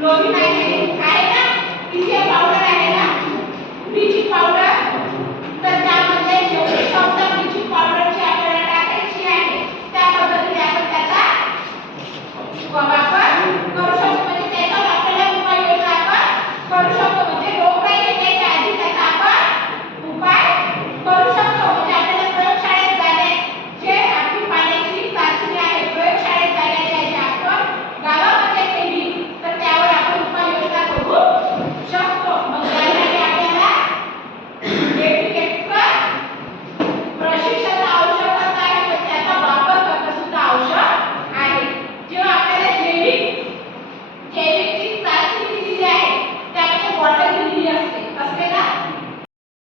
Gloria